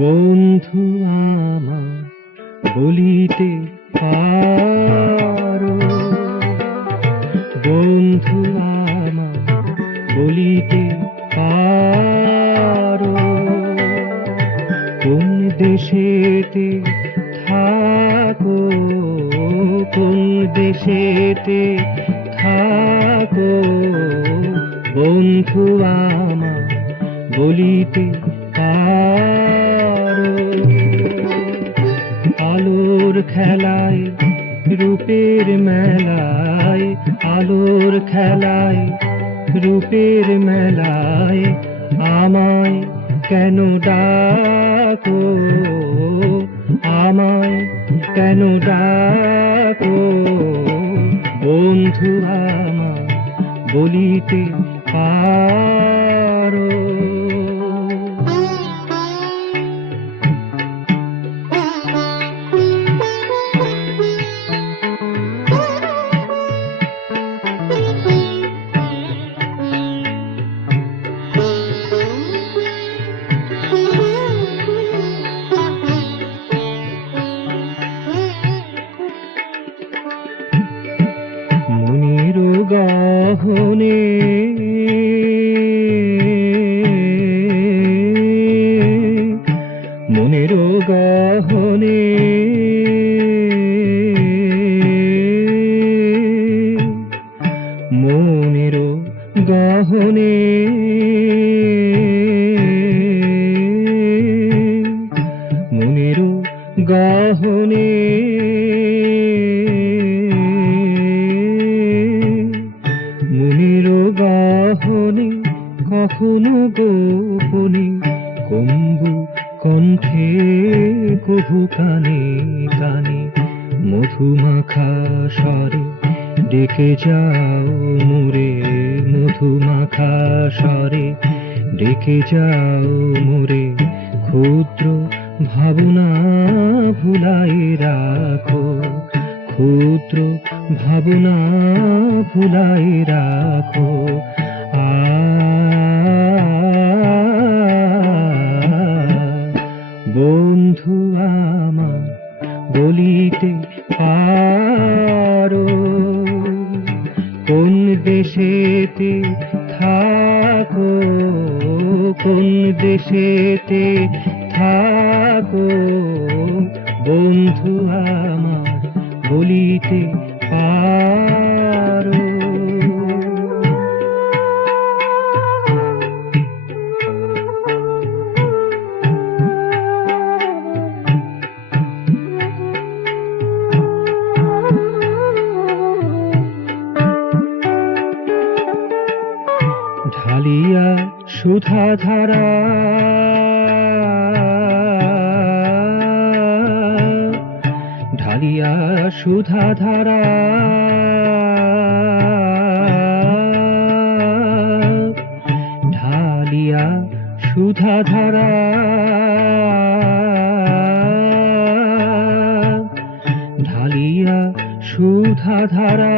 বন্ধু আমার বলিতে পারো, বন্ধু আমার বলিতে পারো, কোন দেশেতে থাকো, কোন দেশেতে থাকো, বন্ধু আমার বলিতে পারো। আলোর খেলায় রূপের মেলায়, আলোর খেলায় রূপের মেলায় আমায় কেন ডাকো, আমায় কেন ডাকো, বন্ধু আমার বলিতে পারো। মনির গহনে মনের গহনে মনের গহনে মনের গহনে মনের গহনে কখনো গোপনে কম্বু কণ্ঠে কভু কানে কানে মধুমাখা স্বরে ডেকে যাও মোরে, মধুমাখা স্বরে ডেকে যাও মোরে, ক্ষুদ্র ভাবনা ভুলাই রাখো, ক্ষুদ্র ভাবনা ভুলাই রাখো। বন্ধু আমার বলিতে পারো, কোন দেশেতে থাকো, কোন দেশেতে থাকো, বন্ধু আমার বলিতে পারো। ঢালিয়া সুধা ধারা, ঢালিয়া সুধা ধারা, ঢালিয়া সুধা ধারা, ঢালিয়া সুধা ধারা,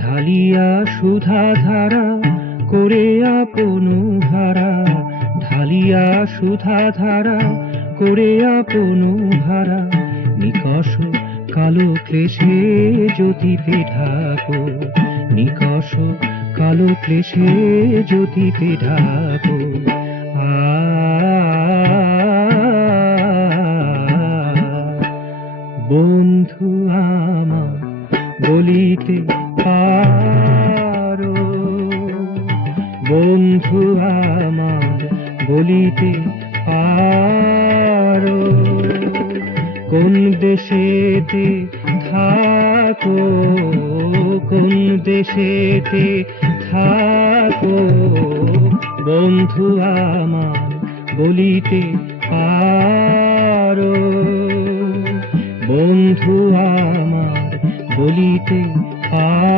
ঢালিয়া সুধা ধারা করে আপন ভারা, ঢালিয়া সুধা ধারা করে আপন ভারা, নিকষ কালো ক্লেশে জ্যোতিতে ঢাকো, নিকষ কালো ক্লেশে জ্যোতিতে ঢাকো। বন্ধু আমার বলিতে পারো, বন্ধু আমার বলিতে পারো, কোন দেশেতে থাকো, কোন দেশেতে থাকো, বন্ধু আমার বলিতে পারো, বন্ধু আমার বলিতে পারো।